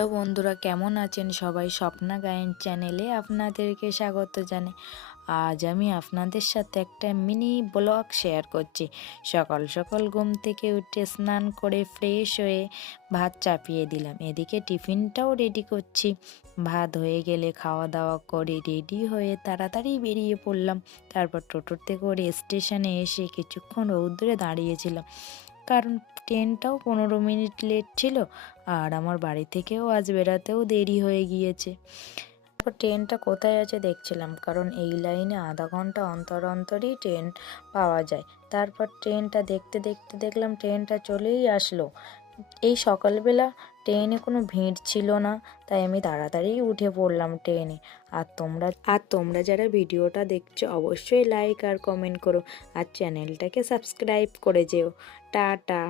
Hello বন্ধুরা, কেমন আছেন সবাই? স্বপ্না গায়েন চ্যানেলে আপনাদেরকে স্বাগত জানাই। আজ আমি আপনাদের সাথে একটা মিনি ব্লগ শেয়ার করছি। সকাল সকাল ঘুম থেকে উঠে স্নান করে ফ্রেশ হয়ে ভাত চাপিয়ে দিলাম, এদিকে টিফিনটাও রেডি করছি। ভাত হয়ে গেলে খাওয়া দাওয়া করে রেডি হয়ে তাড়াতাড়ি বেরিয়ে পড়লাম। তারপর টোটোতে করে স্টেশনে এসে কিছুক্ষণ রৌদ্রে দাঁড়িয়েছিলাম, কারণ ট্রেনটাও 15 মিনিট লেট ছিল, আর আমার বাড়ি থেকেও আজ বেরাতেও দেরি হয়ে গিয়েছে। তারপর ট্রেনটা কোথায় আছে দেখছিলাম, কারণ এই লাইনে আধা ঘন্টা অন্তর অন্তরই ট্রেন পাওয়া যায়। তারপর ট্রেনটা দেখতে দেখতে দেখলাম ট্রেনটা চলেই আসলো। এই সকালবেলা ট্রেনে কোনো ভিড় ছিল না, তাই আমি তাড়াতাড়ি উঠে পড়লাম ট্রেনে। আর তোমরা যারা ভিডিওটা দেখছো অবশ্যই লাইক আর কমেন্ট করো, আর চ্যানেলটাকে সাবস্ক্রাইব করে যেও। টাটা।